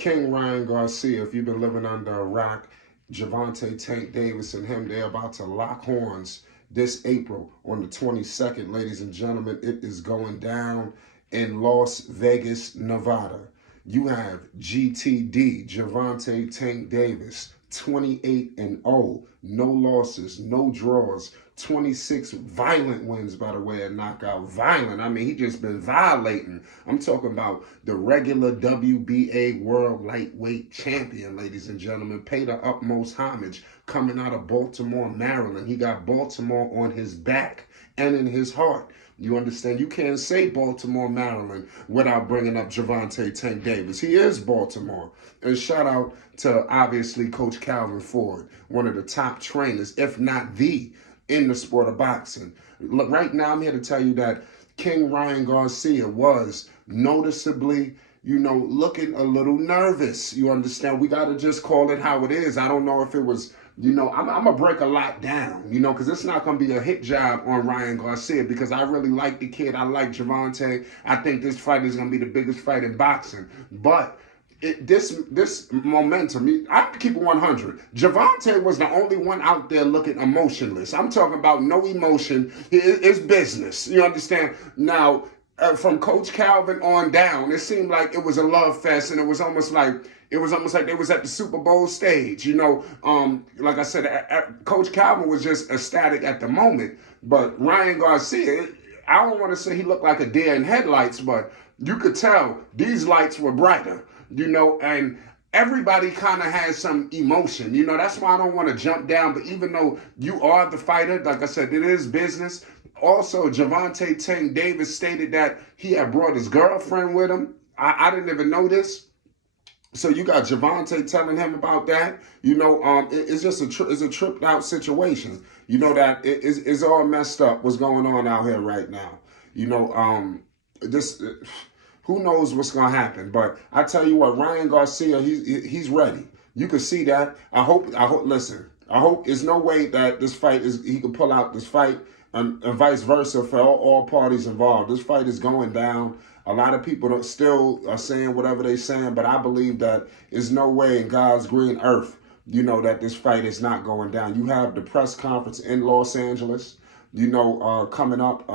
King Ryan Garcia, if you've been living under a rock, Gervonta Tank Davis and him, they're about to lock horns this April on the 22nd, ladies and gentlemen. It is going down in Las Vegas, Nevada. You have GTD, Gervonta Tank Davis, 28-0, no losses, no draws, 26 violent wins by the way of knockout. Violent, I mean, he just been violating. I'm talking about the regular WBA World Lightweight Champion, ladies and gentlemen. Pay the utmost homage coming out of Baltimore, Maryland. He got Baltimore on his back and in his heart. You understand? You can't say Baltimore, Maryland without bringing up Gervonta Tank Davis. He is Baltimore. And shout out to, obviously, Coach Calvin Ford, one of the top trainers, if not the, in the sport of boxing. Look, right now, I'm here to tell you that King Ryan Garcia was noticeably, looking a little nervous. You understand? We got to just call it how it is. I don't know if it was, I'm going to break a lot down, because it's not going to be a hit job on Ryan Garcia because I really like the kid. I like Gervonta. I think this fight is going to be the biggest fight in boxing. But this momentum, I have to keep it 100. Gervonta was the only one out there looking emotionless. I'm talking about no emotion. It's business. You understand? Now, from Coach Calvin on down, it seemed like it was a love fest, and it was almost like they was at the Super Bowl stage. Like I said, Coach Calvin was just ecstatic at the moment. But Ryan Garcia, I don't want to say he looked like a deer in headlights, but you could tell these lights were brighter. And everybody kind of has some emotion. That's why I don't want to jump down. But even though you are the fighter, like I said, it is business. Also, Gervonta Tank Davis stated that he had brought his girlfriend with him. I didn't even know this. So you got Gervonta telling him about that. It's just it's a tripped out situation. That it's all messed up what's going on out here right now. Who knows what's gonna happen? But I tell you what, Ryan Garcia, he's ready. You can see that. I hope. Listen, I hope there's no way that this fight he can pull out this fight, and vice versa for all parties involved. This fight is going down. A lot of people still are saying whatever they're saying, but I believe that there's no way in God's green earth, that this fight is not going down. You have the press conference in Los Angeles, coming up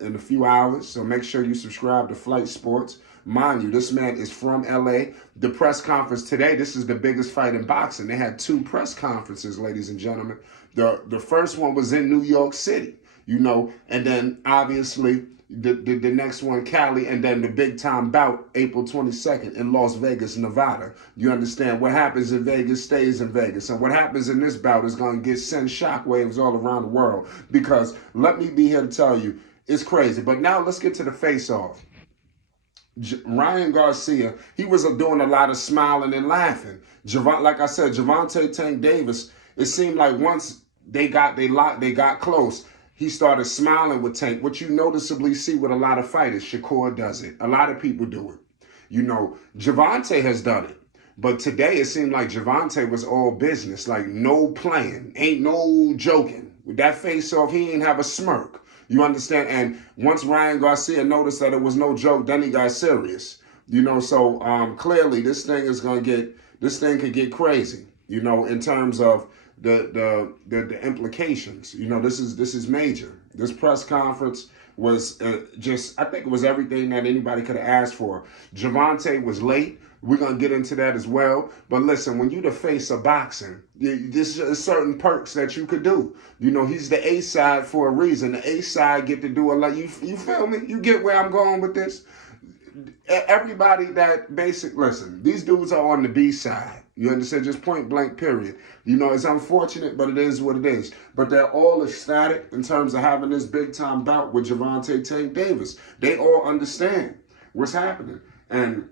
in a few hours. So make sure you subscribe to Flight Sports. Mind you, this man is from LA. The press conference today, this is the biggest fight in boxing. They had 2 press conferences, ladies and gentlemen. The first one was in New York City, and then obviously the next one, Cali, and then the big time bout, April 22nd in Las Vegas, Nevada. You understand? What happens in Vegas stays in Vegas. And what happens in this bout is going to send shockwaves all around the world. Because let me be here to tell you, it's crazy. But now let's get to the face-off. Ryan Garcia, he was doing a lot of smiling and laughing. Like I said, Gervonta Tank Davis, it seemed like once they got close, he started smiling with Tank, which you noticeably see with a lot of fighters. Shakur does it. A lot of people do it. Gervonta has done it. But today it seemed like Gervonta was all business, like no playing, ain't no joking. With that face off, he ain't have a smirk. You understand? And once Ryan Garcia noticed that it was no joke, then he got serious. So clearly this thing could get crazy, in terms of the implications. This is major. This press conference was I think it was everything that anybody could have asked for. Gervonta was late. We're going to get into that as well. But listen, when you the face of boxing, there's certain perks that you could do. He's the A side for a reason. The A side get to do a lot. You feel me? You get where I'm going with this? Everybody listen, these dudes are on the B side. You understand? Just point blank, period. It's unfortunate, but it is what it is. But they're all ecstatic in terms of having this big time bout with Gervonta Tank Davis. They all understand what's happening. And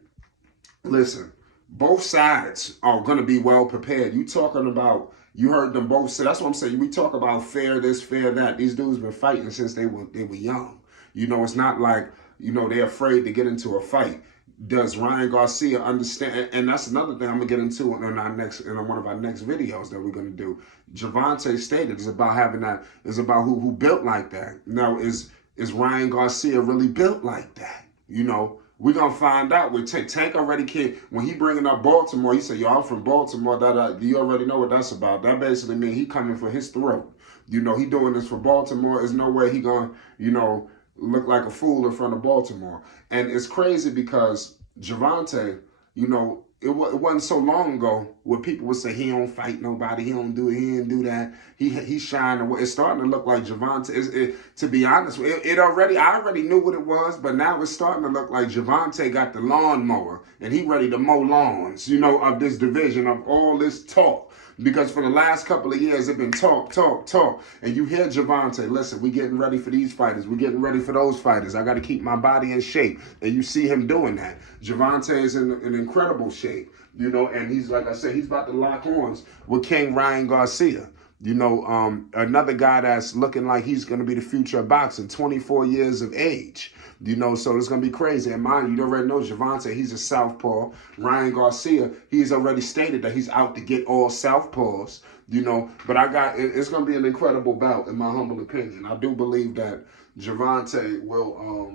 listen, both sides are going to be well prepared. You heard them both say, that's what I'm saying. We talk about fair this, fair that. These dudes been fighting since they were young. It's not like, they're afraid to get into a fight. Does Ryan Garcia understand? And that's another thing I'm going to get into in one of our next videos that we're going to do. Gervonta stated it's about who built like that. Now, is Ryan Garcia really built like that? We're going to find out. Tank already came. When he bringing up Baltimore, he said, yo, I'm from Baltimore. You already know what that's about. That basically means he coming for his throat. You know, he doing this for Baltimore. There's no way he going to, you know, look like a fool in front of Baltimore. And it's crazy because Gervonta, you know, it wasn't so long ago where people would say he don't fight nobody, he don't do it, he didn't do that. He's shining. It's starting to look like Gervonta. To be honest, I already knew what it was, but now it's starting to look like Gervonta got the lawnmower and he ready to mow lawns, you know, of this division, of all this talk. Because for the last couple of years, it's been talk. And you hear Gervonta, listen, we getting ready for these fighters. We getting ready for those fighters. I got to keep my body in shape. And you see him doing that. Gervonta is in incredible shape, you know, and he's, like I said, he's about to lock horns with King Ryan Garcia. You know, another guy that's looking like he's going to be the future of boxing, 24 years of age. You know, so it's going to be crazy. And mind you already know Gervonta, he's a southpaw. Ryan Garcia, he's already stated that he's out to get all southpaws, you know. But it's going to be an incredible bout, in my humble opinion. I do believe that Gervonta will,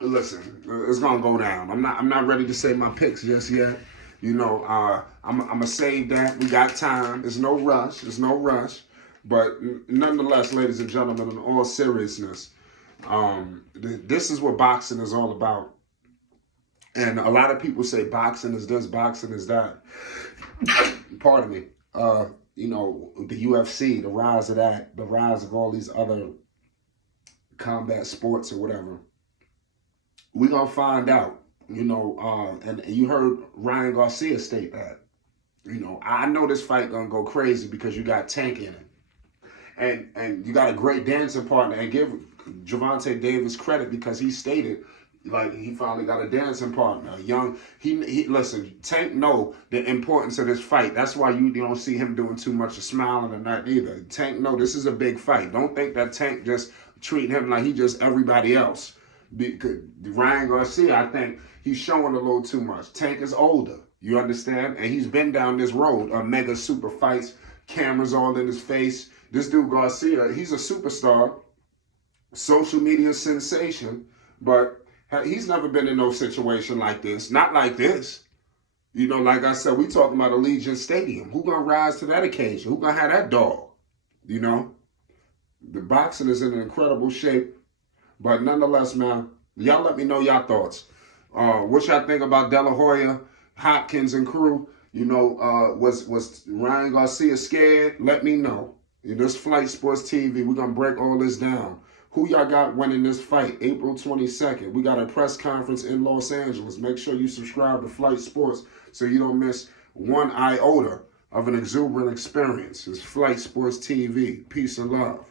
listen, it's going to go down. I'm not ready to say my picks just yet. You know, I'm going to save that. We got time. There's no rush. But nonetheless, ladies and gentlemen, in all seriousness, this is what boxing is all about. And a lot of people say boxing is this, boxing is that. Pardon me. You know, the UFC, the rise of that, the rise of all these other combat sports or whatever. We're going to find out. You know, and you heard Ryan Garcia state that. You know, I know this fight gonna go crazy because you got Tank in it, and you got a great dancing partner. And give Gervonta Davis credit because he stated, like, he finally got a dancing partner. He listen. Tank know the importance of this fight. That's why you don't see him doing too much of smiling or not either. Tank know this is a big fight. Don't think that Tank just treating him like he just everybody else. Because Ryan Garcia, I think he's showing a little too much. Tank is older, you understand? And he's been down this road of mega super fights, cameras all in his face. This dude Garcia, he's a superstar, social media sensation, but he's never been in no situation like this. Not like this. You know, like I said, we talking about Allegiant Stadium. Who gonna rise to that occasion? Who gonna have that dog? You know? The boxing is in incredible shape. But nonetheless, man, y'all let me know your thoughts. What y'all think about De La Hoya, Hopkins, and crew? You know, was Ryan Garcia scared? Let me know. In this Flight Sports TV, we're going to break all this down. Who y'all got winning this fight? April 22nd. We got a press conference in Los Angeles. Make sure you subscribe to Flight Sports so you don't miss one iota of an exuberant experience. It's Flight Sports TV. Peace and love.